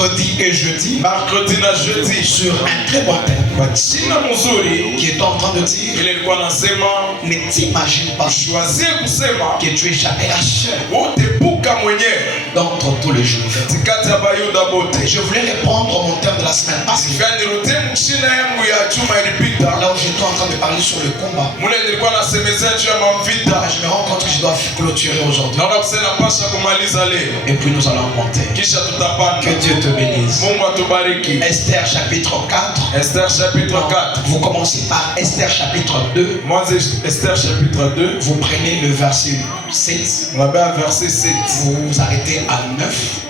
mercredi et jeudi, mercredi na jeudi, sur un très bon thème china mzuri qui est en train de dire, ile ilikuwa nasema ne t'imagine pas choisie kusema que tu échappes à seul wote buka mwenyewe d'entre tous les jours. katikati ya bayuda bote. Je voulais répondre au mon thème de la semaine passée. Nirudie mchina yangu ya juma ilipita. Là où j'étais en train de parler sur le combat. Mule nilikuwa nasemezea juu ya mavita. Je me rends compte que je dois clôturer aujourd'hui. Naona kusema pasha kumaliza leo. Et puis nous allons monter. Kisha tutapanda. Que Dieu te bénisse. Mungu atubariki. Esther chapitre 4. Esther chapitre 4. Vous commencez par Esther chapitre 2. Moi Esther chapitre 2. Vous prenez le verset 7. On va verset 7. Vous vous arrêtez à 9.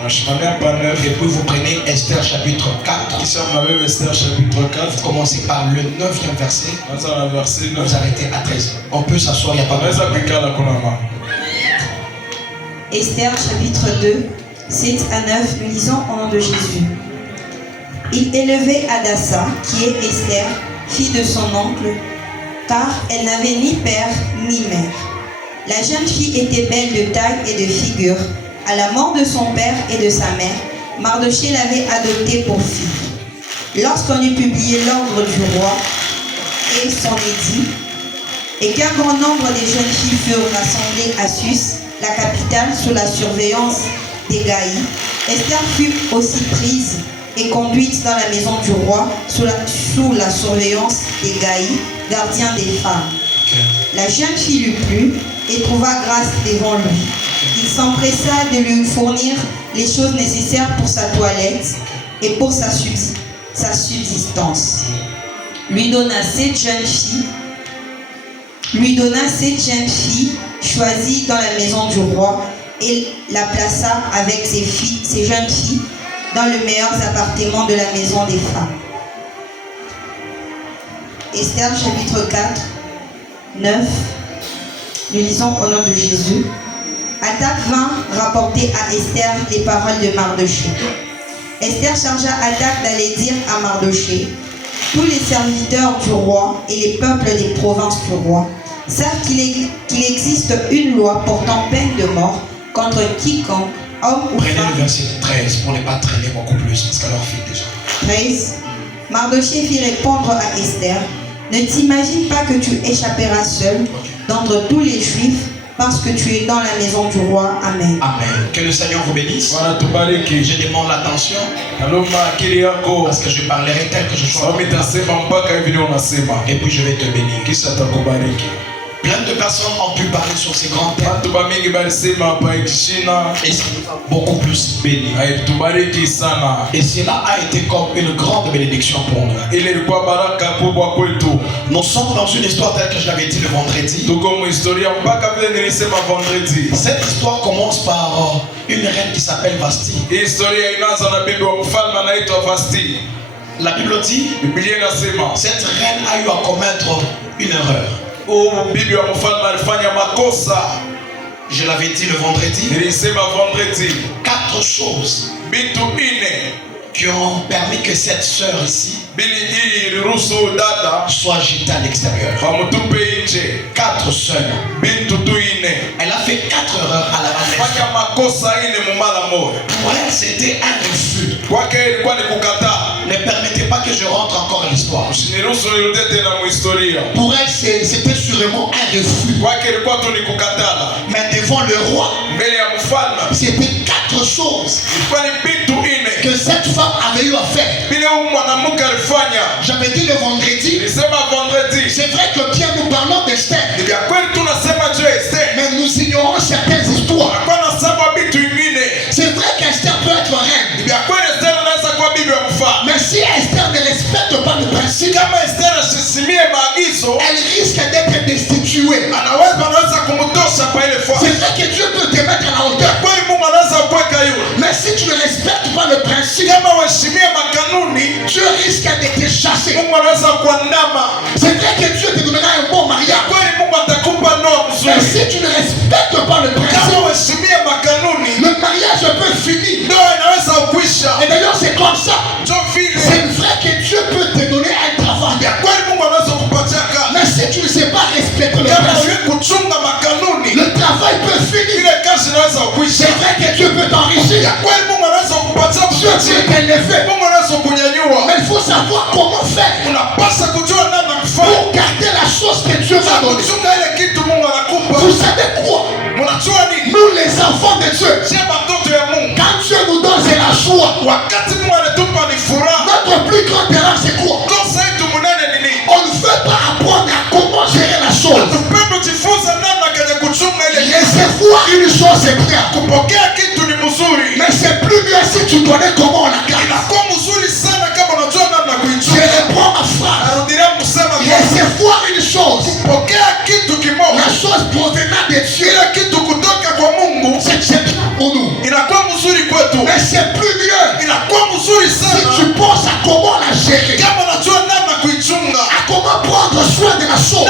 Et puis vous prenez Esther chapitre 4. Kisha mnabeba Esther chapitre 4. Vous commencez par le 9e verset. Vous vous arrêtez à 13. On peut s'asseoir, il n'y a pas de problème. Esther chapitre 2, 7 à 9, nous lisons au nom de Jésus. Il élevait Hadassa, qui est Esther, fille de son oncle, car elle n'avait ni père ni mère. La jeune fille était belle de taille et de figure. À la mort de son père et de sa mère, Mardochée l'avait adoptée pour fille. Lorsqu'on eut publié l'ordre du roi et son édit, et qu'un grand nombre des jeunes filles furent rassemblées à Sus, la capitale, sous la surveillance des Gaïs, Esther fut aussi prise et conduite dans la maison du roi sous la surveillance des Gaïs, gardiens des femmes. La jeune fille lui plut et trouva grâce devant lui. Il s'empressa de lui fournir les choses nécessaires pour sa toilette et pour sa subsistance. Lui donna 7 jeunes filles choisies dans la maison du roi et la plaça avec ses jeunes filles dans les meilleurs appartements de la maison des femmes. Esther chapitre 4, 9. Nous lisons au nom de Jésus. Attaque vint rapporter à Esther les paroles de Mardochée. Esther chargea Attaque d'aller dire à Mardochée: tous les serviteurs du roi et les peuples des provinces du roi savent qu'il existe une loi portant peine de mort contre quiconque, homme ou femme. Prenez le verset 13 pour ne pas traîner beaucoup plus, parce qu'elle leur fait déjà. 13. Mardochée fit répondre à Esther: ne t'imagine pas que tu échapperas seul d'entre tous les Juifs, parce que tu es dans la maison du roi. Amen. Amen. Que le Seigneur vous bénisse. Je demande l'attention, parce que je parlerai tel que je suis. Et puis je vais te bénir. Plein de personnes ont pu parler sur ces grands thèmes. Et c'est beaucoup plus béni. Et cela a été comme une grande bénédiction pour nous. Nous sommes dans une histoire telle que je l'avais dit le vendredi. Cette histoire commence par une reine qui s'appelle Vasti. La Bible dit, cette reine a eu à commettre une erreur. Je l'avais dit le vendredi. 4 choses qui ont permis que cette sœur ici soit jetée à l'extérieur. 4 sœurs. Elle a fait 4 erreurs à la mort. Pour elle, c'était un refus. Ne permettez pas que je rentre encore à l'histoire. Pour elle, c'était sûrement un refus. Mais devant le roi, c'était 4 choses que cette femme avait eu à faire. J'avais dit le vendredi. C'est vrai que bien nous parlons d'Esther, mais nous ignorons certaines histoires. C'est vrai qu'Esther peut être reine, mais si Esther ne respecte pas le principe, elle risque d'être destituée. C'est vrai que Dieu peut te mettre à la hauteur, mais si tu ne respectes pas le principe, Dieu risque de te chasser. C'est vrai que Dieu te donnera un bon mariage, mais si tu ne respectes pas le principe, le mariage peut finir. Et d'ailleurs c'est comme ça. C'est vrai que Dieu peut te donner un travail, mais si tu ne sais pas respecter le principe, le travail peut finir. C'est vrai que Dieu peut t'enrichir, Dieu Dieu t'élever. Mais il faut savoir comment faire pour garder la chose que Dieu va donner. Vous savez quoi? Nous les enfants de Dieu, quand Dieu nous donne, c'est la joie. Notre plus grande erreur, c'est quoi? On ne veut pas apprendre à comment gérer la chose. Recevoir une chose, c'est bien. Mais c'est plus mieux si tu connais comment on la garde. Je réponds ma phrase. Recevoir une chose, la chose provenant de Dieu, c'est bien pour nous. Mais c'est plus mieux si tu penses à comment la gérer, à comment prendre soin de la chose.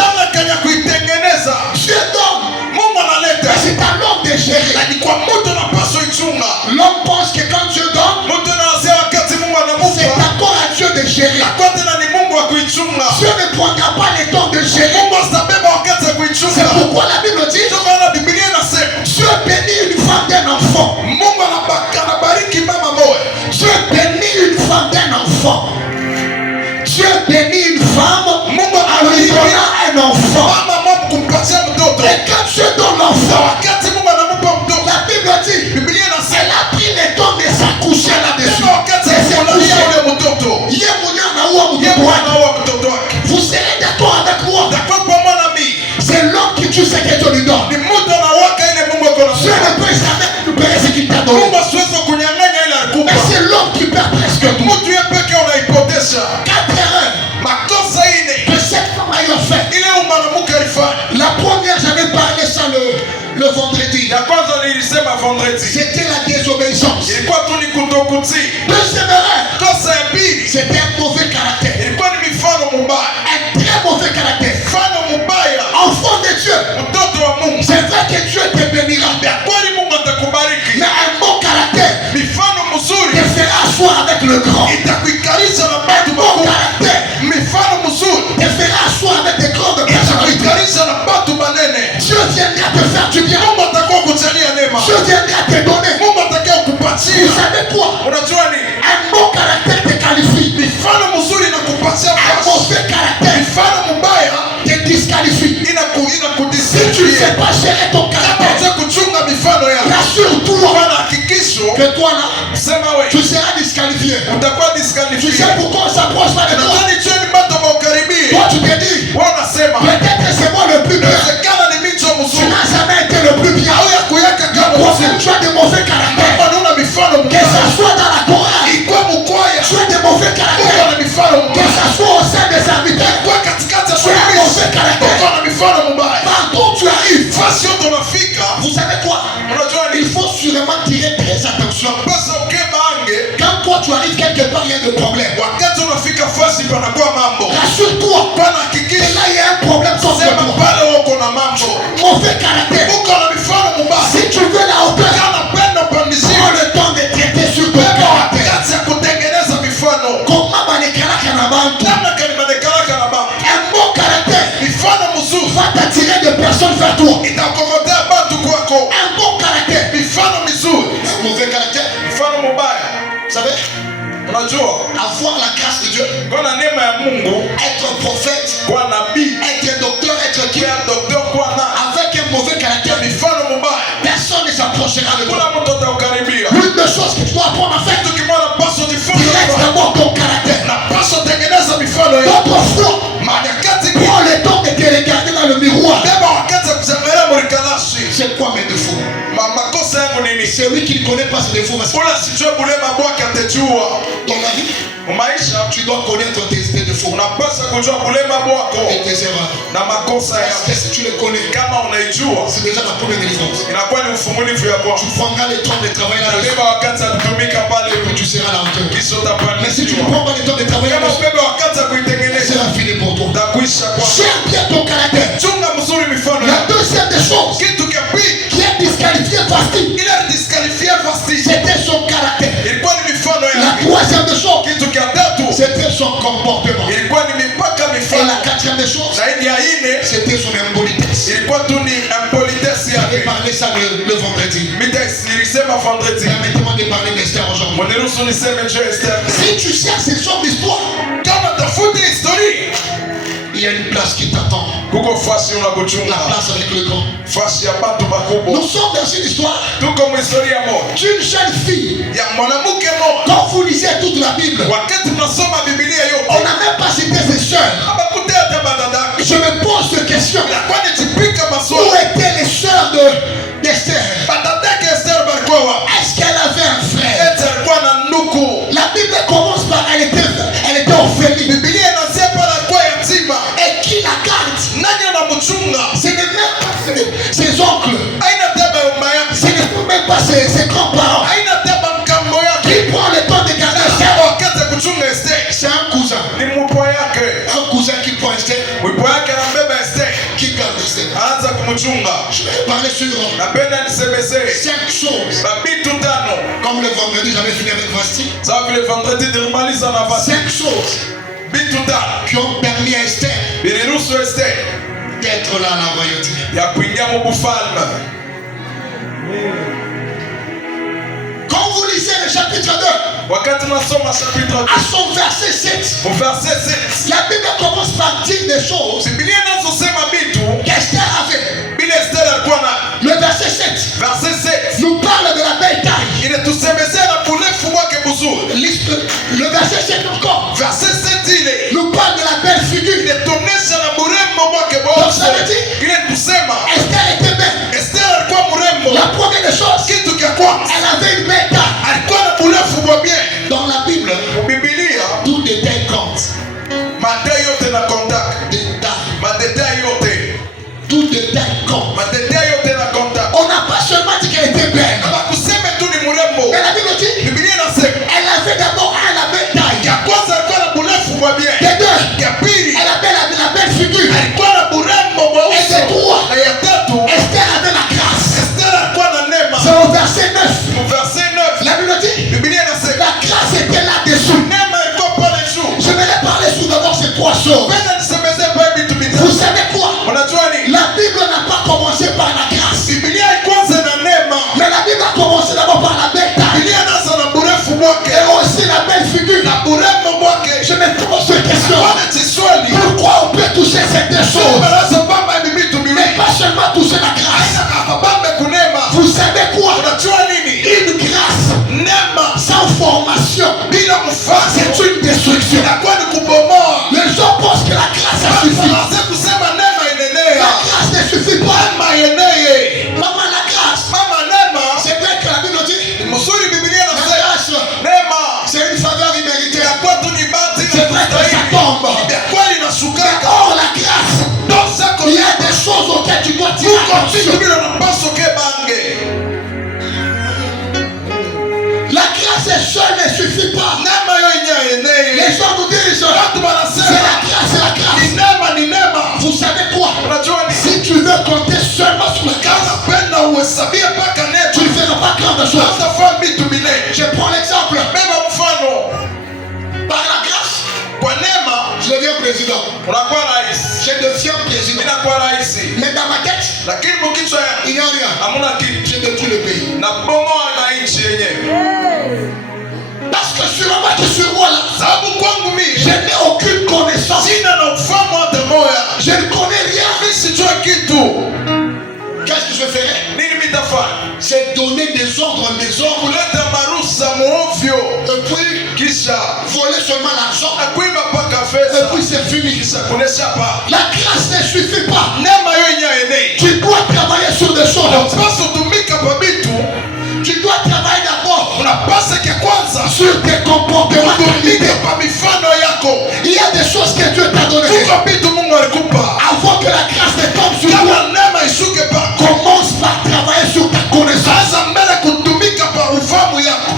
Dieu donne, mais c'est à l'homme de gérer. L'homme pense que quand Dieu donne, c'est d'accord à Dieu de gérer. Dieu ne prendra pas le temps de gérer. C'est pourquoi la Bible dit Dieu bénit une femme d'un enfant. Dieu bénit une femme d'un enfant. Dieu bénit une femme en lui donnant un enfant. Et quand Dieu donne l'enfant, la Bible dit elle a pris le temps de s'accoucher là-dessus. Vous serez d'accord avec moi? C'est l'homme qui tue ce que Dieu lui donne. Dieu ne peut jamais récupérer ce qu'il t'a donné. Mais c'est l'homme qui perd presque tout. 4 erreurs que cette femme a fait. La première, j'avais parlé ça le vendredi. C'était la désobéissance. Deuxième erreur, c'était un mauvais caractère. Un très mauvais caractère. Enfant de Dieu, c'est vrai que Dieu te bénira. Mais un bon caractère te fera asseoir avec le grand. Un bon caractère te fera asseoir avec des grandes personnalités. Dieu viendra te faire du bien. Dieu viendra te donner. Vous savez quoi? Un bon caractère te qualifie. Un mauvais caractère te disqualifie. Si tu ne sais pas gérer ton caractère, rassure-toi que toi là, tu seras disqualifié. Tu sais pourquoi on s'approche pas de toi? Toi tu te dis, peut-être que c'est moi le plus bien. Tu n'as jamais été le plus bien. Tu as des mauvais caractères. Que ça soit dans la chorale, tu as des mauvais caractères. Que ça soit au sein des serviteurs, tu as un mauvais caractère. Partout tu arrives, vous savez quoi? Il faut sûrement tirer très attention. Quand toi tu arrives quelque part, il y a des problèmes. Rassure-toi, et là il y a un problème sur toi. Mauvais caractère. Si tu veux la hauteur, prends le temps de traiter sur ton caractère. Comment un bon caractère va t'attirer des personnes vers toi. Un bon caractère. Un mauvais caractère. Vous savez, avoir la grâce de Dieu, être prophète, être docteur, être qui, avec un mauvais caractère, personne ne s'approchera de toi. L'une des choses que tu dois apprendre à faire, direct d'abord ton caractère. D'autres fois, prends le temps de te regarder dans le miroir. C'est quoi mes défauts? C'est lui qui ne connaît pas ses défauts. Dans la vie, tu dois connaître tes défauts et tes erreurs. Parce que si tu les connais, c'est déjà la première délivrance. Tu prendras le temps de travailler là-dessus et tu seras à la hauteur. Mais si tu ne prends pas le temps de travailler là-dessus, c'est la fini pour toi. Gère bien ton caractère. La deuxième des choses qui est disqualifié facile, c'était son caractère. La troisième des choses, c'était son comportement. Et la quatrième des choses, c'était son impolitesse. J'avais parlé ça le vendredi. Permettez-moi de parler d'Esther aujourd'hui. Mniruhusu niseme juu ya Esther. Si tu cherches ces genres d'histoire, Kama tafuta historia, il y a une place qui t'attend. kuko fasi La unakuchunga. place avec le grand. Fasi ya batu bakubwa. Nous sommes dans une histoire Tuko mhistoria moja d'une jeune fille. ya mwanamke moja. Quand vous lisez toute la Bible, Wakati mnasoma Biblia on yote, n'a même pas cité ses sœurs. habakutea hata badada. Je me pose cette question. Inakuwa nijipika Où maswali. étaient les sœurs d'Esther? Badada yake Esther balikuwa wapi? Est-ce qu'elle avait un frère? Eti alikuwa na ndugu. La Bible commence par elle était orpheline. Biblia inasema pale alikuwa yatima. Et qui la garde? Nani anamchunga? Ce n'est même pas ses oncles. Haina taba yomba yake. Ce ne sont même pas ses grands-parents. Haina taba mkambo yake. Qui prend le temps de garder Esther? Wakati ya kuchunga Esther. C'est un cousin. Ni mpwa yake. Un cousin qui prend Esther, Mpwa yake anambeba Esther. qui garde Esther. Anaanza kumchunga. Je vais parler sur Napenda nisemezee 5 choses. babitu tano. Comme le vendredi, j'avais fini avec Vasti. Sawa vile vendredi nilimaliza na vasi. 5 choses Bitu tano. qui ont permis à Esther Biliruhusu Esther d'être là à la royauté. ya kuingia mu bufalme. Quand vous lisez le chapitre 2, Wakati nasoma chapitre à son verset 7, 2, mu verset 7. la Bible commence par dire des choses Biblia inazosema bitu qu'Esther avait. bila Esther alikuwa na. Le verset 7 Verset 7 nous parle de la belle taille. inatusemezea na urefu wake mzuri. Le verset 7 encore Verset 7 ile nous parle de la belle figure. inatuonesha na urembo wake Donc ça veut dire ile tusema Esther était belle. Esther alikuwa mrembo. La première des choses, Kitu cha kwanza elle avait une belle taille. alikuwa na urefu wa bien. Dans la Bible, Biblia tout détail compte. madai yote na contact. Détail. Madai yote. Tout détail compte. Madai yote na contact. On n'a pas seulement dit qu'elle était belle. Habakusema tu ni mrembo. Mais la Bible dit, Biblia inasema elle avait d'abord la belle taille. ya kwanza alikuwa na urefu wa bien. De deux, Ya pili elle avait la belle figure. alikuwa na urembo wa Et uso. de trois, Na ya tatu Esther avait la grâce. Esther alikuwa na neema. C'est au verset 9. Mu verset 9 La Bible dit, Biblia inasema la grâce était là-dessous. neema ilikuwa pale juu. Je vais les parler sous d'abord ces 3 choses. Penda nisemezee pale vitu Vous vitatu. savez quoi? Unajua nini? La Bible n'a pas commencé par la grâce. Biblia kwanza na neema. Mais la Bible a commencé d'abord par la belle taille. Biblia inaanza na urefu wake Et aussi la belle figure. na urembo wake. Je me pose cette question. Wana chiswali. Pourquoi on peut toucher ces deux choses? Baraza bamba hivi vitu Mais viwili. pas seulement toucher la grâce. Haina kabambe kunema. Vous savez quoi? Unajua nini? Une grâce Neema sans formation, bila mfasi c'est une destruction. inakuwa ni kubomoa. Les gens pensent que la grâce ça suffit. Wanaanza kusema neema La inenea. grâce ne suffit pas. Neema yeneye. Maman, la grâce. Mama neema. C'est vrai que la Bible dit, Mzuri Biblia la inasema grâce, neema c'est une faveur imméritée. inakuwa tu ni bahati C'est vrai que ça tombe. inakuwa inashukaka. Or, la grâce, Dans sa il y a des choses auxquelles tu dois tirer Mungu vitu attention. vile unapaswa kebange. La grâce seule ne suffit pas. Neema yo yenyewe yeneye. Les gens nous disent, Watu c'est wanasema la grâce, c'est la ni grâce. neema ni neema. Vous savez quoi? Unajua ni Si tu veux compter seulement sur la grâce, kama penda uhesabie mpaka tu neema. ne feras pas grande chose. Hatafaa vitu vile. Je prends l'exemple. Beba mfano. Par la grâce, Kwa neema je deviens président. unakuwa rais. Je deviens président. Inakuwa rais. Mais dans ma tête, Lakini mkichwa il n'y a rien. hamuna kitu. Je détruis le pays. Na bomoa na nchi yenyewe. Parce que sur moi qui suis roi là, Sababu kwangu je mimi n'ai aucune connaissance. sina na ufahamu hata moya. Je ne connais rien. Mimi sijua kitu. Qu'est-ce que je ferais? Nini mitafanya? C'est donner des ordres, Kuleta marusa muovyo. et puis Kisha voler seulement l'argent, na kuiba mpaka et fedha. puis c'est fini. Kisha kunesha pa. La grâce ne suffit pas. Neema yo yenyewe yeneye. Tu dois travailler sur des choses. Unapaswa kutumika kwa vitu. Tu dois travailler d'abord Unapaswa kia kwanza sur tes comportements. kutumika kwa mifano yako. Il y a des choses que Dieu t'a données. Tuko vitu Mungu alikupa. Avant que la grâce ne tombe sur toi, Kama neema ishuke pa. commence par travailler sur ta connaissance. Sasa mbele kutumika pa ufahamu yako.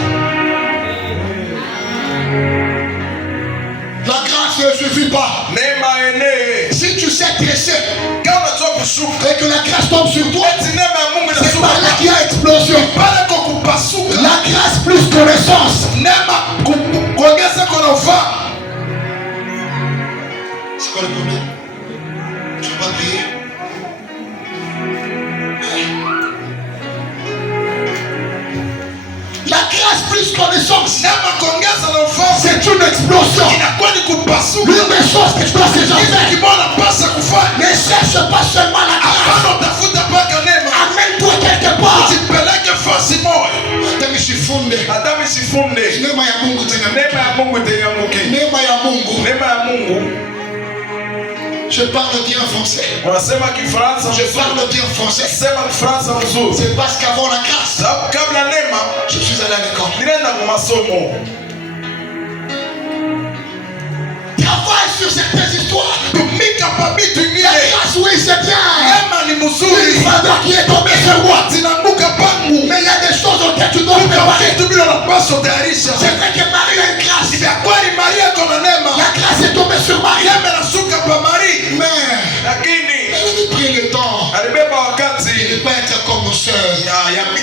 La grâce ne suffit pas. Neema yeneye. Si tu sais tresser Kama unajua kushuka. et que la grâce tombe sur toi, Eti neema ya Mungu c'est inashuka par là pa. qu'il y a explosion. Pale kwa kupasuka. La grâce plus connaissance. Neema kuongeza kwa ufahamu. C'est quoi le problème? Tu ne peux pas prier? La grâce grâce plus connaissance, Neema kuongeza na ufahamu c'est une explosion. inakuwa ni kupasuka. L'une des choses que tu dois déjà Kitu faire, kimoja unapaswa kufanya. ne cherche pas seulement la grâce. Hapana utafuta mpaka neema. Amène-toi quelque part. Ujipeleke fasi moja. Hata msifunde. Hata msifunde. Neema ya Mungu tena. Neema ya Mungu itaanguke. Neema ya Mungu. Neema ya Mungu. Je parle bien français. Unasema Kifaransa Je mzuri. parle bien français. Sema Kifaransa mzuri. C'est parce qu'avant la grâce, Sababu kabla neema je suis allé à l'école. nilienda kwa masomo. Travaille sur certaines histoires. Tumika pa vitu La vingine. grâce, oui, c'est bien. Neema ni mzuri. Une faveur qui est tombée sur moi. Zinaanguka pangu. Mais il y a des choses auxquelles tu dois te Kuna préparer. vitu bila unapaswa tayarisha. C'est vrai que Marie a une grâce. Ni vya kweli Maria kuna neema. La grâce est tombée sur Marie. Neema inashuka pa Maria. Mais Lakini elle avait pris le temps alibeba de wakati ne pas être comme nos sœurs.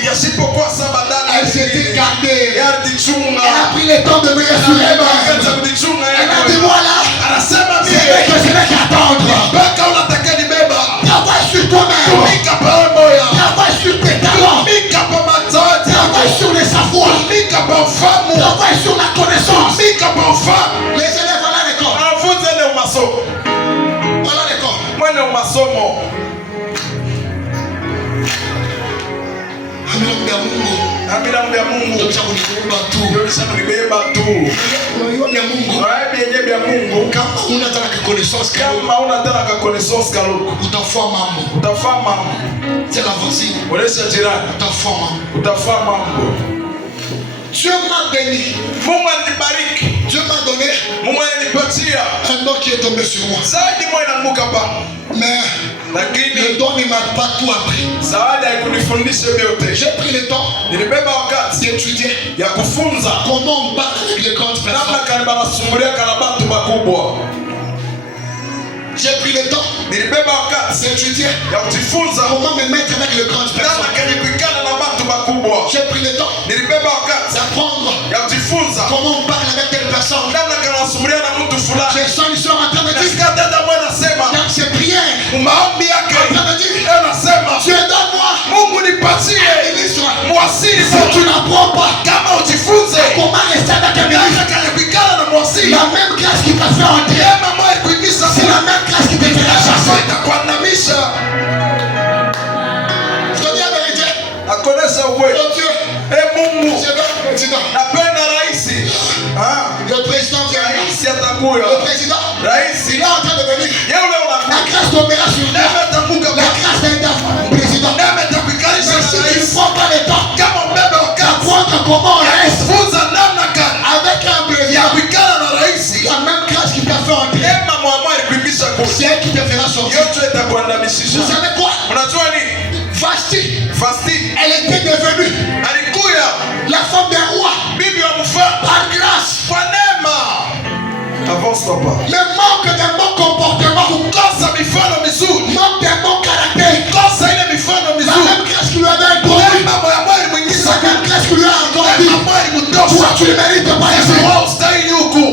yasipokuwa saba dada. Elle s'était gardée. Yardichunga. Elle a pris le temps de veiller sur Wakati elle-même. kujichunga Elle a dit yeye. voilà, Anasema c'est vrai que je n'ai qu'attendre. mpaka unataka nibeba. Travaille sur toi-même. Tumika pa moya. Travaille sur tes talents. Tumika pa matati. Travaille sur les savoirs. Tumika pa ufahamu. Travaille sur la connaissance. Tumika pa ufahamu. Les élèves vont à l'école. Wanafunzi ende umasomo. Vont à l'école. Mwende umasomo. Amina Mungu. Amina mbya Mungu. Ndio kunibeba tu. Yolisha kunibeba tu. Unaiona Mungu. Waebi yenye bya Mungu. Kama unataka connaissance kama Kama unataka ka connaissance kaloko. utafua mambo. Utafaa mambo. C'est la voisine. Onesha jirani. Utafua mambo. Utafaa mambo. Dieu m'a béni. Mungu anibariki. Dieu m'a donné Mungu ananipatia. un don qui est tombé sur moi. Zawadi moja inaanguka pa. Mais Lakini le don ne m'a pas tout appris. zawadi haikunifundisha vyote. J'ai pris le temps Nilibeba wakati d'étudier ya kufunza comment on parle avec les grandes namna personnes. kani banasumbulia kana bantu bakubwa. J'ai pris le temps Nilibeba wakati d'étudier ya kujifunza comment me mettre avec les grandes namna personnes. kani kuikana na bantu bakubwa. J'ai pris le temps Nilibeba wakati d'apprendre ya kujifunza comment on parle avec telle personne. namna kana nasumbulia na mtu fulani. Je sens une soeur en train de dire Nasikia dada mmoja anasema dans ses prières, maombi yake en train de dire anasema Dieu donne-moi Mungu nipatie un ministre. mwasiri Si tu n'apprends pas kama ujifunze comment rester avec un ministre, namna kani kuikana na mwasiri. la même grâce qui t'a fait entrer, Neema moja kuingiza c'est la même grâce qui te fera chasser. itakuandamisha. Je te dis la vérité. Akonesha uwe. Oh Dieu, Mungu c'est le président. napenda raisi. Le président vient. Raisi atakuya. Le président, il Raisi. est en train de venir. Yeye ule La unakuja. grâce tombera sur lui. Neema itaanguka La kwa. grâce d'être un président. Neema itakuikalisha Mais si na tu ne raisi. prends pas le temps Kama ubebe wakati. d'apprendre comment on reste Funza namna gani avec un ya président, kuikana na raisi. la même grâce qui t'a fait entrer, Neema mwamwa ilikuimbisha kule. c'est elle qui te fera sortir. Yote itakuandamishisha. Vous savez quoi? Unajua nini? Vasti, Fasti elle était devenue alikuya la femme d'un roi bibi wa mfalme par grâce. kwa neema. Avance papa. Le manque d'un bon comportement, Kukosa mifano mizuri. manque d'un bon caractère, Kosa ile mifano la mizuri. même grâce qui lui avait introduit, Mambo ya mwari mwingiza la même grâce qui lui a encore dit, mwari toi mtosha. tu ne mérites pas ici. Wewe ustahili huku.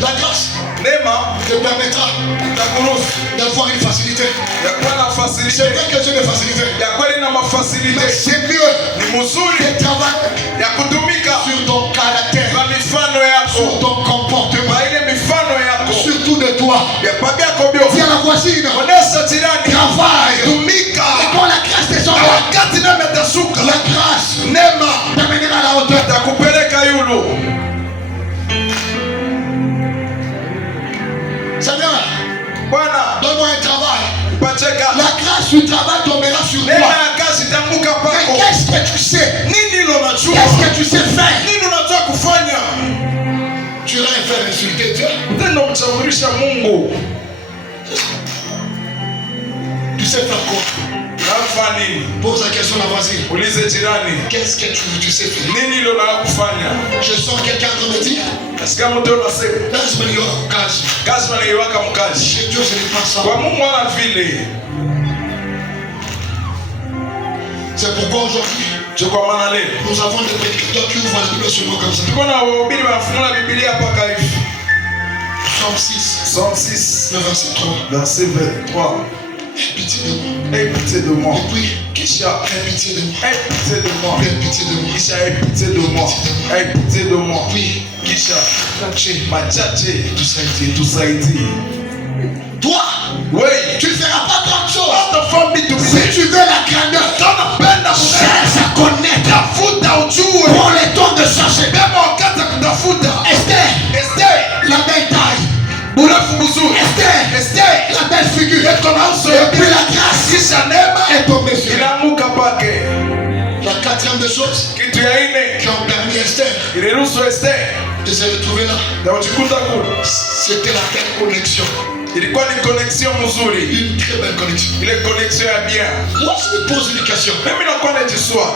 La grâce Neema te permettra itakuruhusu d'avoir une facilité. ya kuwa na C'est facilité. vrai que j'ai des facilités, Ya kweli na mais mafacilité. c'est mieux Ni mzuri de travailler ya kutumika sur ton caractère, kwa mifano sur yako. ton comportement, Kwa ile mifano yako. surtout de toi. Ya pabia bio. Viens la voisine, Onesha jirani. travaille. Tumika. Et quand la grâce Na descendra, wakati neema itashuka. la grâce Neema t'amènera à la hauteur. itakupeleka yulu. Seigneur, Bwana, donne-moi un travail. pacheka. La grâce du travail tombera sur Neema toi. ya kazi itaanguka Mais pako. qu'est-ce que tu sais? Nini hilo unajua? Qu'est-ce que tu sais faire? Nini unajua kufanya? Tu iras faire insulter Dieu. Tendo kumshawirisha Mungu. Tu sais faire quoi? Unafanya nini? Pose la question à la voisine. Ulize jirani. Qu'est-ce que tu sais faire? Nini hilo unataka kufanya? Je sens quelqu'un qui me dit, Nasikia mtu anasema, laisse-moi dire au cash. kazi wanaiwaka mkazi. Chez Dieu, ce n'est pas ça. Kwa Mungu ana vile. C'est pourquoi aujourd'hui, Je kwa maana leo nous avons des prédicateurs qui ouvrent la Bible seulement comme ça. tuko na wahubiri wanafungua Biblia mpaka hivi. Psalm 6, Psalm 6 le verset 3. verset 23. Aie pitié de moi. Aie pitié de moi. Et puis, Kisha, aie pitié de moi. aie pitié de moi. Aie pitié de moi. Kisha, aie pitié de moi. Aie pitié de moi. Puis, Kisha, Kaché, machache, tusaidie. tusaidie. Toi, Oui, tu ne feras pas grande chose. ta famille tu Si tu veux la grandeur, kama penda cherche à connaître. tafuta ujue. Prends le temps de chercher. Beba wakati ya kutafuta. Esther, Esther, la belle taille. burefu mzuri. Esther, Esther, la belle figure. eko na uso Et ya puis la grâce kisha neema est tombée sur elle. inaanguka pake. La quatrième des choses Kitu ya ine qui ont permis Esther iliruhusu Esther de se retrouver là, na kujikuta kule, c'était la belle connexion. ilikuwa ni connexion mzuri, Une très belle connexion. ile connexion ya bien. Moi, je me pose une question. Mimi nakuwa najiswa,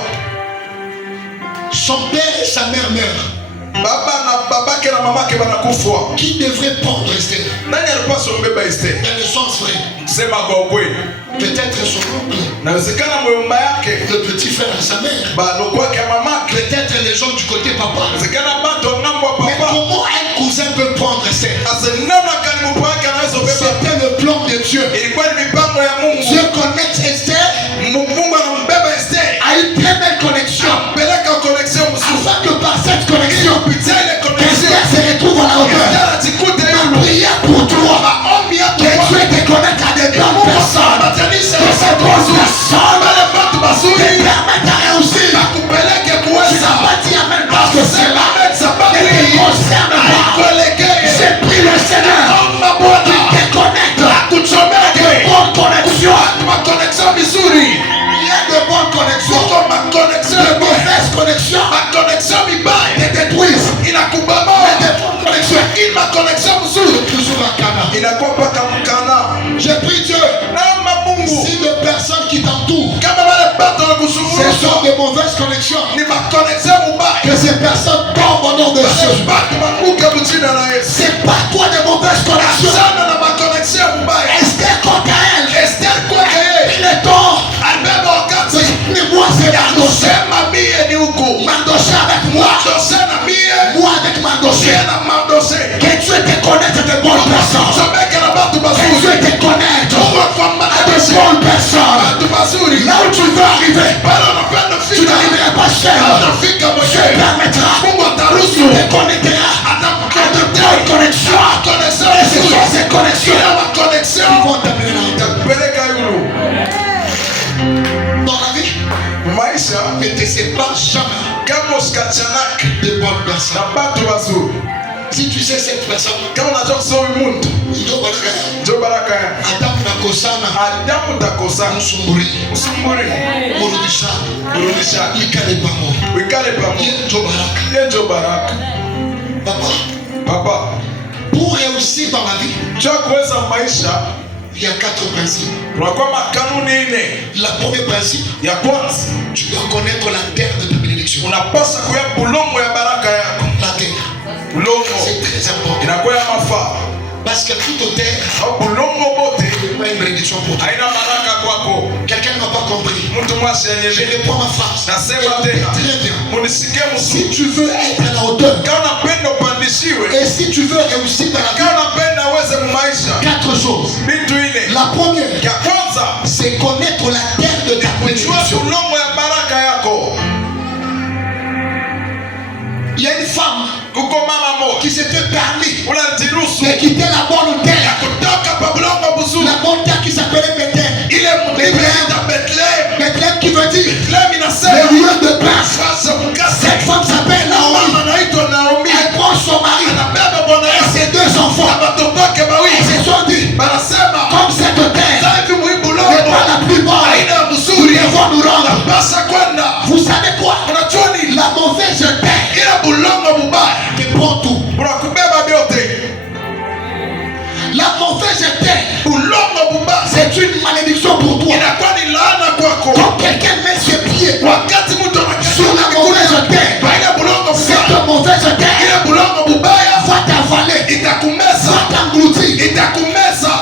Son père et sa mère meurent. baba na babake na mamake banakufa. Qui devrait prendre Esther? Nani alipaswa mbeba Esther? Dans le sens vrai. Sema kwa ukweli, Peut-être son oncle, nawezekana muyomba yake le petit frère à sa mère. balokwake ya mamake, Peut-être les gens du côté papa. nawezekana bato ngambo wa Mais papa. comment un cousin peut prendre Esther? Asa namna gani mpo yake anaweza kubeba? C'était le plan de Dieu. Ilikuwa ni mipango ya Mungu. Dieu connecte Esther Mungu anambeba Esther, à une très belle connexion. peleka connexion mzuri, Afin que par cette connexion, kupitia ile connexion Esther se retrouve à la hauteur. Esther ajikute Ma yule prière pour toi, maombi yako que Dieu te connecte à des grandes personnes. batanisha Que ces bonnes personnes wale watu te mazuri permettent à réussir. akupeleke Tu kuweza n'as pas dit amen parce que c'est là. Amen, sababu Ne te concerne pas. haikuelekee. J'ai pris le Seigneur Omba qui Bwana te connecte. akuchomeke De bonnes connexions. ma connexion mizuri, Il y a de bonnes connexions. uko ma connexion De mauvaises connexions ma connexion mibaya te détruisent. inakubamoa, Mais de bonnes connexions lakini ma connexion mzuri toujours à Cana. inakuwa mpaka mkana. J'ai pris Dieu. Naomba Mungu Si de personnes qui t'entourent, kama wale bato ce wanakusumbua sont de mauvaises connexions, ni ma connexion mubaya, que ces personnes tombent au nom de Dieu. bato bakuke mjina la Yesu. C'est pas toi de mauvaises connexions. Sana na ma connexion mubaya. Esther quant à elle, Esther kwake yeye il est temps. alibeba wakati Mais moi c'est Mardoché. kusema mie ni huku Mardoché avec moi. Mardoche na mie Moi avec Mardoché. mie na Mardoche. Que Dieu te connecte de bonnes personnes. Chomeke na batu Que bazuri. Dieu te connecte Mungu akwamba à de bonnes personnes. batu bazuri. Là où tu veux arriver, Pale unapenda tu fika n'arriveras pas seul. utafika Dieu mwenyewe. permettra. Mungu ataruhusu Te connectera à de bonnes connexions. connexion Et ce sont ces connexions kila ma qui connexion vont t'amener là. itakupeleka yulu. Dans la vie, Maisha ne te sépare jamais kama usikachanake de bonnes personnes. na batu bazuri. Si tu sais cette personne, Kama unajua kusema huyu muntu ndio baraka yako. ndio baraka ya Adamu na kosana, Adamu takosana msumburi, usumburi murudisha, kurudisha ikale pamoja. wikale pamoja, Yeye ndio baraka. yeye ndio baraka. Papa, Papa, pour réussir dans la vie, cha kuweza maisha il y a 4 principes. tunakuwa makanuni ine. Le premier principe, Ya kwanza tu dois connaître la terre de ta bénédiction. unapasa kuya bulongo ya baraka yako. La terre, Bulongo c'est très important. inakuwa ya mafaa Parce que toute terre au bulongo bote n'est pas une bénédiction pour toi. haina baraka kwako. Quelqu'un ne m'a pas compris. Mtu mwasi Je anyele reprends ma phrase. nasema Écoutez tena, très bien. munisikie Si mzuri. tu veux être à la hauteur, Kama unapenda upandishiwe, et si tu veux réussir dans la vie, kama unapenda uweze mumaisha, 4 choses. vitu ine. La première, Ya kwanza c'est connaître la terre de ta kujua bénédiction. bulongo ya baraka yako. Il y a une femme Kuko mama moja qui s'était permis unajiruhusu de quitter la bonne terre. kutoka pa bulongo buzuri. La bonne terre qui s'appelait Bethel. Ile mlima ya Bethlehem. Bethel qui veut dire Bethlehem le inasema lieu de place. sasa mkasa. Cette femme s'appelle Naomi. Mama anaitwa Naomi. Elle prend son mari Anabeba bwana et yake ses 2 enfants. na watoto wake Ils wawili. se sont dit, Banasema comme cette terre sasa hivi mwi n'est bulongo pas la plus bonne, haina ya nous mzuri. devons nous rendre. Napasa kwenda. Vous savez quoi? Unajua nini? La mauvaise terre Ila bulongo mubaya te prend tout. unakubeba vyote. La mauvaise terre, Bulongo mubaya c'est une malédiction pour toi. inakuwa ni laana kwako. Quand quelqu'un met ses pieds Wakati mtu anakaa sur la mauvaise terre, haina bulongo mubaya, cette mauvaise terre ile bulongo mubaya va t'avaler, itakumeza, va t'engloutir. itakumeza.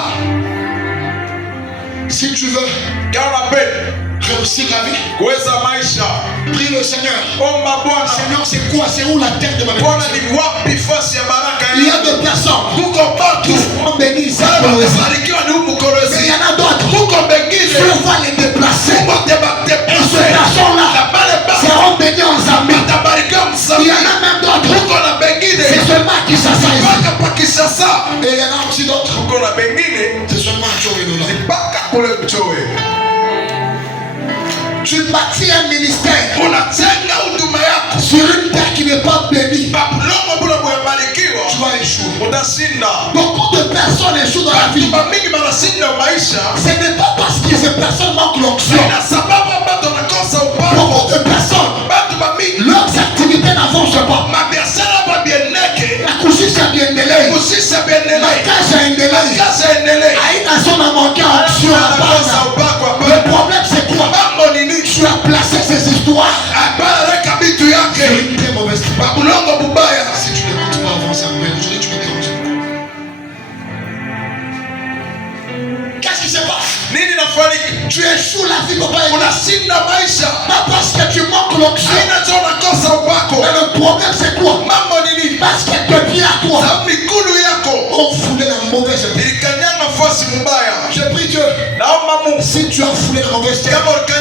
Si tu veux Kama unapenda réussir la vie, kuweza maisha, prie le Seigneur. omba Bwana. Seigneur, c'est quoi? C'est où la terre de ma Bwana bénédiction? ni wapi fasi ya baraka Il y a yako? 2 personnes Kuko qui batu seront bénies. sasa Mais wamebarikiwa ni humu il y Korosi. en a d'autres Kuko Dieu va les déplacer. Et ces personnes-là seront bénis en Zambie. Il y en a même d'autres. C'est seulement qui s'assaille. Et il y en a aussi d'autres. C'est seulement Tchoué. Tu bâtis un ministère sur une terre qui n'est pas bénie. Tu vas échouer. Beaucoup de personnes échouent dans la vie. Ce n'est pas parce que ces personnes manquent l'onction. Beaucoup de personnes, leurs activités n'avancent pas. Kushisa biendelei. Makaza endelei. Aina sona manqué onction. Le problème c'est quoi? Tu as placé ces histoires sur une très mauvaise terre. Si tu n'écoutes pas avant ça, aujourd'hui tu peux déranger. Qu'est-ce qui se passe? Tu échoues la vie, papa. Pas parce que tu manques l'onction. Mais le problème c'est quoi? Parce que depuis à toi, on foulait la mauvaise terre. Je prie Dieu. Si tu as foulé la mauvaise terre, que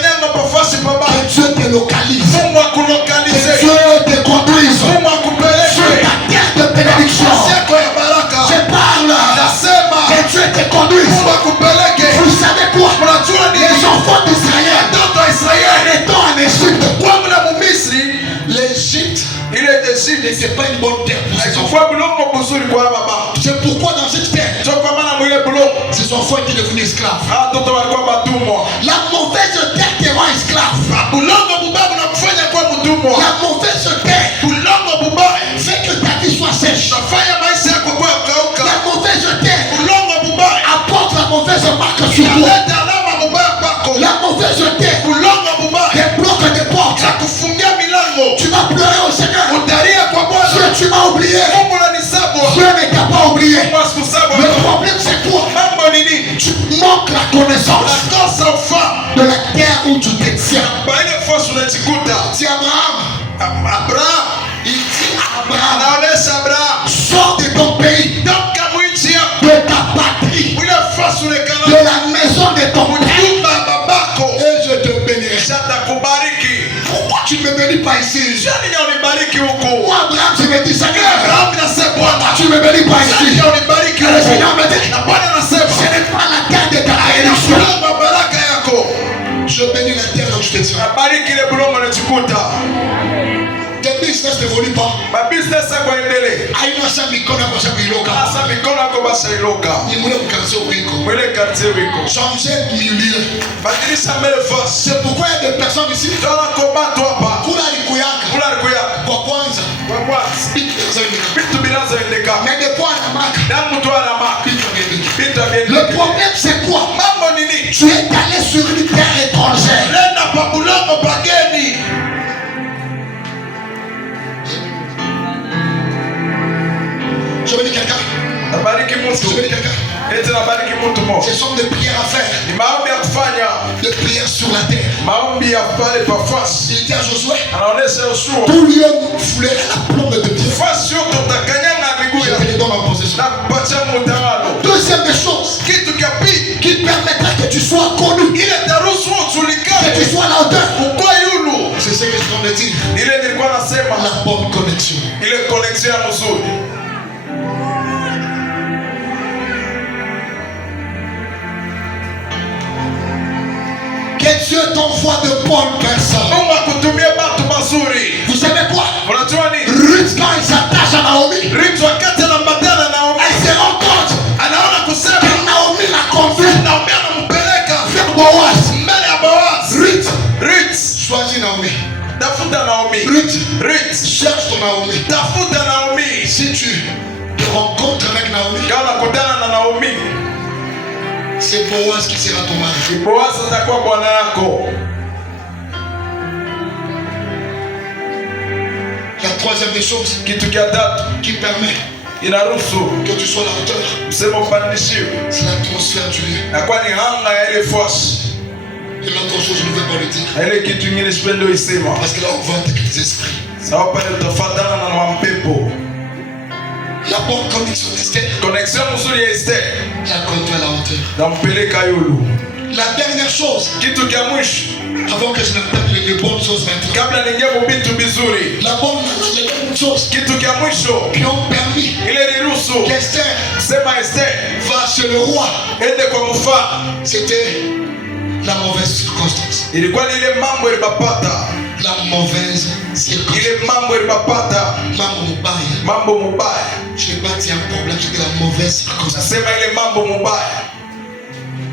Dieu te localise. Que Dieu te conduise sur ta terre de bénédiction. Je parle. Que Dieu te conduise. Vous savez quoi? Les enfants d'Israël étant en Égypte, l'Égypte n'était pas une bonne terre pour ses enfants. C'est pourquoi dans cette terre, ses enfants étaient devenus esclaves. La mauvaise terre te rend esclave. La mauvaise terre fait que ta vie soit sèche. La mauvaise terre apporte la mauvaise marque sur toi. La mauvaise terre débloque des portes. Tu vas pleurer au Seigneur. Dieu, tu m'as oublié. Dieu ne t'a pas oublié. Le problème c'est quoi? Tu manques la connaissance de la terre où tu t'extiens. C'est Abraham. Il dit à Abraham, sors de ton pays, de ta patrie, de la maison de ton père, et je te bénirai. Pourquoi tu ne me bénis pas ici? Moi Abraham, je me dis Seigneur, tu ne me bénis pas ici. Le Seigneur me dit, ce n'est pas la terre de ta bénédiction. Je bénis la terre dont tu te tiens. Tes business n'évoluent pas. Aïna sa mikono kwa sababu iloka. Ni mule mkanzo wiko. Changer milieu. C'est pourquoi il y a des personnes ici. Kula likuyaka. Kwa kwanza. Mais des fois à le problème c'est quoi? Tu es allé sur une terre étrangère. Je bénis quelqu'un. Ce sont des prières à faire. Des prières sur la terre. Il dit à Josué, tout lieu foulé à la plombe de Dieu, je te les donne en possession. Deuxième des choses qui permettra que tu sois connu, que tu sois à la hauteur, c'est ce que je viens de dire. La bonne connexion. Que Dieu t'envoie de bonnes personnes. Vous savez quoi? Ruth, quand il s'attache à Naomi, elle se rend compte que Naomi l'a conduit vers Boaz. Ruth, choisis Naomi. Ruth, cherche ton Naomi. Si tu te rencontres avec Naomi, c'est Boaz qui sera ton mari. La troisième des choses qui permet que tu sois à la hauteur, c'est l'atmosphère du lieu. Et l'autre chose, je ne vais pas le dire. Parce que là, on vend des esprits. La bonne connexion d'Esther. La conduit à la hauteur. La dernière chose, kitu cha mwisho, avant que je n'attaque les bonnes choses maintenant. kabla ningia kubitu bizuri, Les bonnes choses kitu cha mwisho qui ont permis ile niruhusu qu'Esther sema Esther va chez le roi, ende kwa mfalme, c'était la mauvaise circonstance. ilikuwa ni ile mambo ilipapata, La mauvaise circonstance. ile mambo ilipapata, Mambo mubaya. mambo mubaya. Je n'ai pas dit un problème, c'était la mauvaise circonstance. Nasema ile mambo mubaya.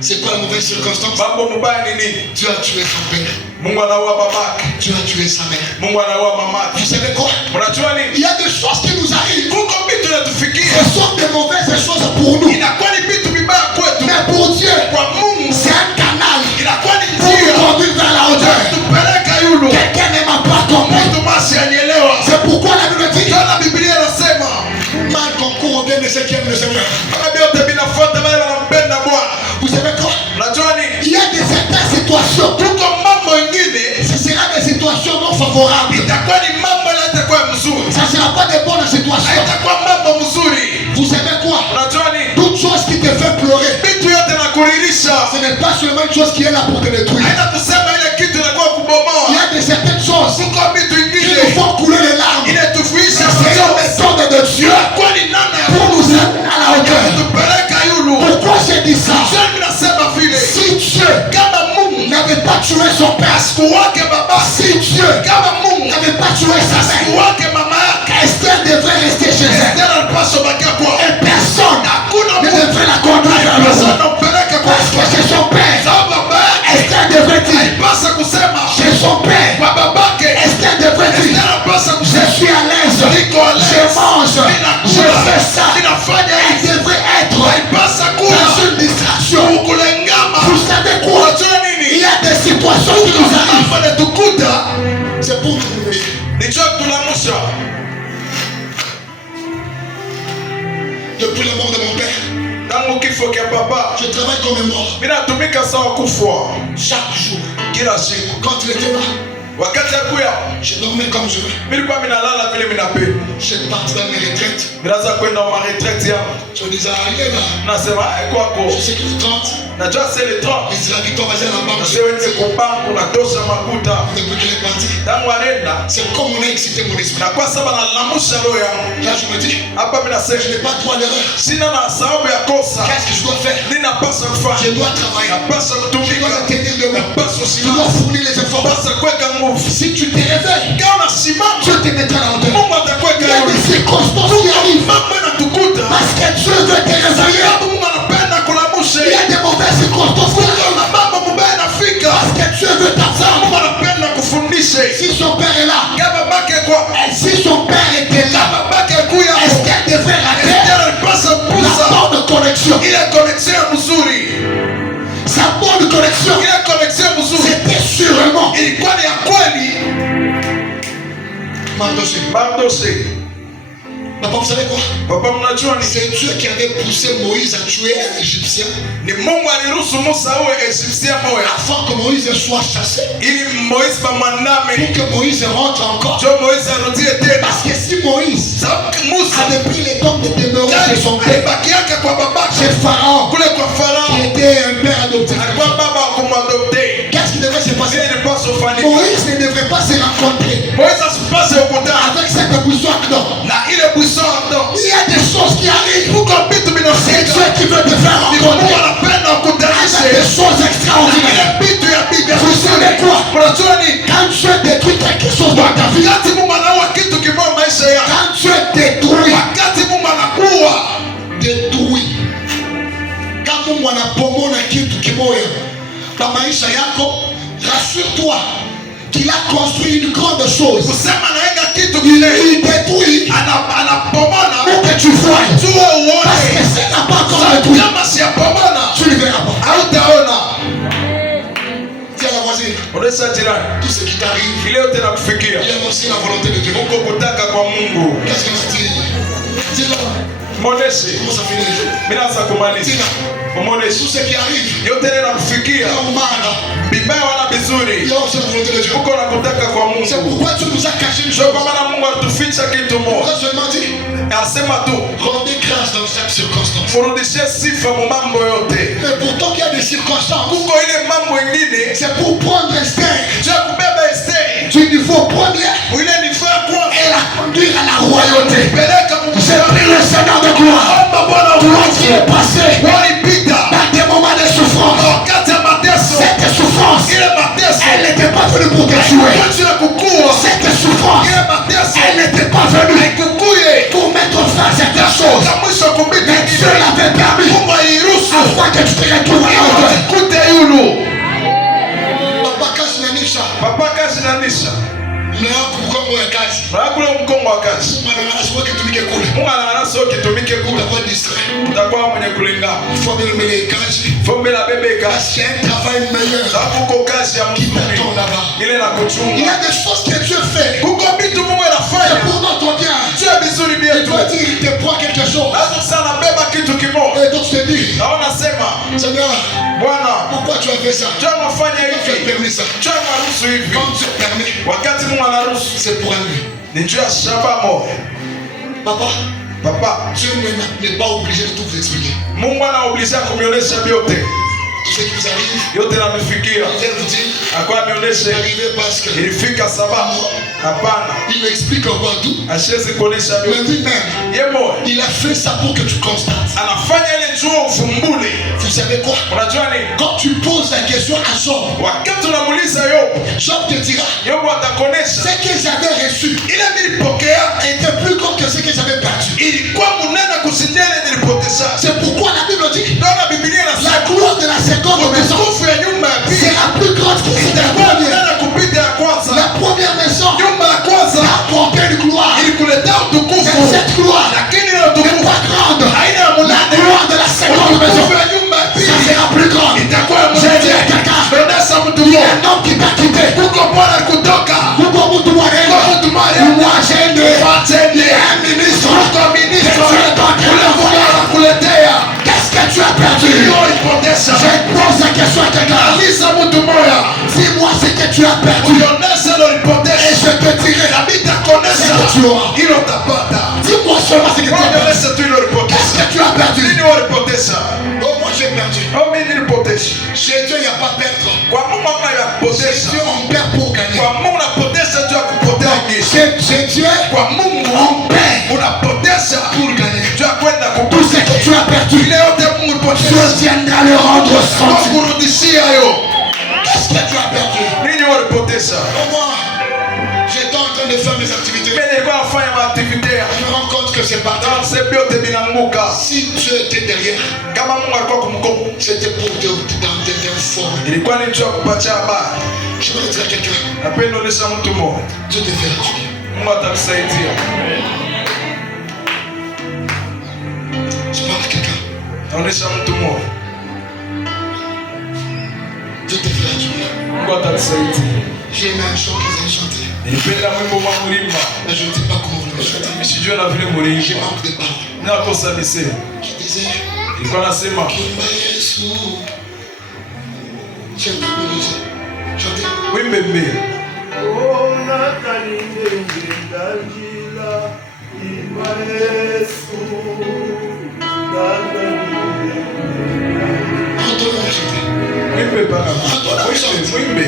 C'est quoi la mauvaise circonstance? Mambo mubaya ni nini? Dieu a tué son père. Mungu anaua babake, Dieu a tué sa mère. Mungu anaua mamake. Vous savez quoi? Unajua Il nini? y a des choses qui nous arrivent. Kuko vitu vinatufikia, Ce sont des mauvaises choses pour nous. inakuwa ni vitu vibaya kwetu, Mais pour Dieu, kwa Mungu c'est un canal inakuwa ni pour nous njia conduire vers la hauteur. tupeleka yulu. Quelqu'un ne m'a pas compris. Mtu basi anielewa. C'est pourquoi la Bible dit Kana Biblia inasema mal concourt au bien de ceux qui aiment le Seigneur. kama vyote vinafuata wale wanampenda Bwana. Vous savez quoi? Unajua nini? Il y a des certaines situations. Tuko mambo ingine Ce sera des situations non favorables. itakuwa ni mambo yatakuwa mzuri, Ça ne sera pas des bonnes situations. haitakuwa mambo mzuri. Vous savez quoi? Unajua nini? Toute chose qui te fait pleurer, Vitu yote na kuririsha, ce n'est pas seulement une chose qui est là pour te détruire. haina kusema ile kitu inakuwa Il y kubomoa. a des certaines choses Kuko vitu qui ingine nous font couler les larmes. inatufuisha C'est une méthode de Dieu kwa ni namna ya pour nous amener à la hauteur. kutupeleka yulu. Pourquoi j'ai dit ça? Sasa nasema vile Si Dieu kama Mungu n'avait pas tué son père, asikuwake baba, si Dieu kama Mungu n'avait pas tué sa mère, asikuwake mama yake, Esther devrait rester chez elle. tena alipaswa bakia kwa Et personne hakuna ne Mungu devrait la conduire vers le alipaswa haut. nampeleka kwa Parce que chez son père, sababu baba yake Esther devrait dire, alipaswa kusema chez son père, kwa babake, Esther devrait dire, tena alipaswa je kusema suis à l'aise, niko je leo mange, je fais ça. ninafanya Elle hivi, devrait être alipaswa kuwa dans une distraction. kulengama. Vous savez quoi? Unajua Il nini? y a des situations qui nous arrivent. Mambo yanatukuta C'est pour nous réveiller. ni cho tunamusha. Depuis la mort de mon père, Tangu kifo kia baba, je travaille comme un mort. mimi natumika sawa kufwa Chaque jour, kila siku. quand il était là, Wakati akuya je dormais comme je veux. nilikuwa minalala vile minapenda, J'ai parti dans mes retraites. minaanza kwenda ma retraite yangu, Je disais, allez là, nasema kwako, je sais qu'il est 30. najua c'est le 30, Il dit la victoire, vas-y à la banque. nasema nende kubanku natosha makuta. Depuis qu'il est parti, Tangu anenda c'est comme on a excité mon esprit. na kwa sababu nalamusha roho yangu Là, je me dis, hapa, je minasema n'ai pas droit à l'erreur. sina na sababu ya kosa, Qu'est-ce que je dois faire? ninapaswa Je kufanya, dois travailler. napaswa Je dois kutumika, me tenir debout. napaswa Je dois simama, fournir les efforts. napaswa kuweka nguvu. Si tu te réveilles, Kama simama, Dieu te mettra à la hauteur. Mungu Il atakuweka y a yule. des circonstances qui arrivent Mambo yanatukuta parce que Dieu veut te réveiller. sababu Mungu anapenda kulamusha. Il y a des mauvaises circonstances qui arrivent Na mambo mabaya yanafika parce que Dieu veut t'apprendre. Mungu anapenda kufundishe. Si son père est là, Kama babake kwa et si son père était là, kama babake kuya est-ce qu'elle devrait rater Esther alipasa la kupuza bonne connexion? ile connexion mzuri, Sa bonne connexion, ile connexion mzuri c'était sûrement ilikuwa ni ya kweli. Mardoché. Mardoché, Papa, vous savez quoi? papa, mnajua ni C'est Dieu qui avait poussé Moïse à tuer un Égyptien ni Mungu aliruhusu Musa awe Egyptien moya avant que Moïse soit chassé. ili Moise bamwandame, Pour que Moïse rentre encore. jo Moise arudie tena, Parce que si Moïse sababu Musa avait pris les temps de demeurer chez son père, alibakiaka kwa babake chez Pharaon, kule kwa qui Farao, était un père adoptif, alikuwa baba wa kumwadopte. qu'est-ce qui devrait se passer? Ile ilipaswa kufanyika. Moïse ne devrait pas se rencontrer Moise asipase kukutana avec cette boussole. Non. na ile buisson ndo. Il y a des choses qui arrivent. Kuko vitu C'est vinafika. Dieu qui veut te faire Ni Mungu rencontrer anapenda avec kukutanisha. des choses extraordinaires. Ile vitu ya bibi Vous savez quoi? unajua ni Quand Dieu détruit quelque chose dans ta vie, wakati Mungu anaua kitu kimoja maisha yako, quand Dieu détruit, wakati Mungu anakuwa détruit. Quand Mungu anapomoa kitu kimoja kwa maisha yako, rassure-toi qu'il a construit une grande chose. kusema naenga kitu kile Il détruit anapomona pour que tu vois. tuwe Parce que uone. s'il n'a pas encore détruit, Kama siyapomona tu ne verras pas. hautaona. Dis à la voisine, Unaisa jirani, tout ce qui t'arrive, ile yote nakufikia il y a aussi la volonté de Dieu. uko kutaka kwa Mungu. Qu'est-ce qu'il a dit? Dis-le. Moneshe, Comment ça finit? mimi naanza kumaliza. Dis-le. Umoneshe Tout ce qui arrive, yote ile il y nakufikia a un mal. bibaya wala Il vizuri, y a aussi la volonté de Dieu. uko nakutaka kwa C'est Mungu. pourquoi Dieu nous a caché une Sio chose. kwa maana Mungu alituficha kitu moja. Pourquoi seulement dit? Asema tu rendez grâce dans chaque circonstance. murudishie sifa mu mambo yote. Mais pourtant qu'il y a des circonstances, Kuko ile mambo ingine c'est pour prendre Esther cha kubeba Esther du niveau premier ile niveau ya kwanza et la conduire à la royauté. peleka mu J'ai pris le Seigneur de gloire. Omba Bwana Toi qui es passé walipita dans des moments de souffrance. wakati ya mateso. Cette souffrance, Ile mateso elle n'était pas venue pour te tuer. kuja kukua. Cette souffrance, Ile mateso elle n'était pas venue haikukuye pour mettre fin à certaines choses. kwa mwisho kubika Mais Dieu l'avait permis Mungu airuhusu afin que tu te retrouves à la hauteur. kute yulu. Papa kasinanisha Papa kasinanisha mlango mkongo ya kazi. nakule mkongo wa kazi. Mwana siweke tumike kule. Mungu ananasa ukitumike kule Utakuwa distrait. utakuwa mwenye kulingana. Faut bien mêler kazi. Fombe la bebe kazi. Parce qu'il y a un travail meilleur Sababu uko kazi ya qui mzuri t'attend là-bas. ile na Il y kuchunga. a des choses que Dieu fait. Kuko vitu Mungu C'est anafanya pour notre bien. juu vizuri Il vyetu. doit dire, il te prend quelque chose. Lazima sana beba kitu kimoja. Et donc je te dis, Naona sema Seigneur, Bwana, pourquoi tu as fait ça? juu unafanya Tu as hivi. permis ça. Juu anaruhusu hivi. Quand Dieu permet, Wakati Mungu anaruhusu c'est pour un but. ni juu ya shamba moja. Papa, Papa, Dieu n'est pas obligé de tout vous expliquer. Mungu anaobliga kunionyesha vyote. Tout ce qui vous arrive, Yote namefikia. il vient vous dire, Akuwa c'est nionyeshe arrivé parce que ilifika sababu. Hapana. il m'explique encore tout. Asiwezi kuonyesha Mais vyote. lui-même, Yemo il a fait ça pour que tu constates. anafanya ile juu ufumbule. Vous savez quoi? Unajua nini? Quand tu poses la question à Job, Wakati unamuuliza Yobu, Job te dira, Yobu atakuonesha ce que j'avais reçu ile nilipokea était plus grand que ce que j'avais perdu. ilikuwa munene kushindia ile nilipoteza. C'est pourquoi la Bible dit, Ndio na Biblia inasema la gloire de la seconde maison utukufu ya nyumba ya pili sera plus grande que celle de la itakuwa première. munene kupita ya kwanza. La première maison Nyumba ya kwanza apportait une gloire. ilikuletea utukufu, Mais cette gloire lakini ile n'est utukufu pas grande. haina ya La munene. gloire de la seconde maison, Utukufu ya nyumba ya ça pili sera plus grande. itakuwa ya J'ai dit munene. à quelqu'un, Ndonesha mtu il y a mmoja un homme qui t'a quitté. kuko Bwana kutoka Kuko mtu mwarembo. kwa mtu mmoja Moi j'ai une watende un ministre. kwa ministro Tu es dans quel ule envoyé? Bwana kuletea Qu'est-ce que tu as perdu? hiyo ulipoteza. Je pose la question à quelqu'un. Alisa mtu mmoja Dis-moi ce que tu as perdu. ulionyesha ile Et ulipoteza, je te dirai. na mimi nitakuonesha C'est que tu auras. hilo utapata. Dis-moi seulement ce que tu as perdu. Ulionyesha tu ile ulipoteza. Qu'est-ce que tu as perdu? Nini ulipoteza? Oh, moi j'ai perdu. Oh, mimi nilipoteza. Chez Dieu, il n'y a pas perdre. Kwa Mungu hamna ya Chez kupoteza. Dieu, on perd pour gagner. Kwa Mungu unapoteza tu ya kupotea ngishi. Chez Dieu, Kwa Mungu on perd unapoteza pour gagner. tu ya kwenda Tout ce kupoteza. que tu as perdu, Ile yote Mungu ulipoteza. Dieu viendra le rendre Kwa centime. kurudishia yo. Qu'est-ce que tu as perdu? Nini ulipoteza? Au moins, j'étais en train de faire mes activités. Mimi nilikuwa nafanya maaktivite yangu. Je me rends compte que c'est parti. Dans ces vyote vinaanguka. Si Dieu était derrière, Kama Mungu alikuwa kumkopo, c'était pour te informer. ilikuwa ni njia ya kupatia habari. Je vais dire à quelqu'un, Napenda ulisha mtu mmoja. Dieu te fera du bien. Mungu atakusaidia. Je parle à quelqu'un, Naonesha mtu mmoja. Dieu te fera du bien. Mungu atakusaidia. J'ai aimé un chant qu'ils avaient chanté, Nilipenda mwimbo wa Mulima. mais je ne sais pas comment vous l'avez chanté. Sijui na vile J'ai Mulima. manque de paroles. Nakosa misemo. Qui disait, Ilikuwa nasema Kimba Yesu. J'aime la mélodie. Chantez. wimbe mbili. Entendons-la chanter. Wimbe bana. Wimbe, wimbe.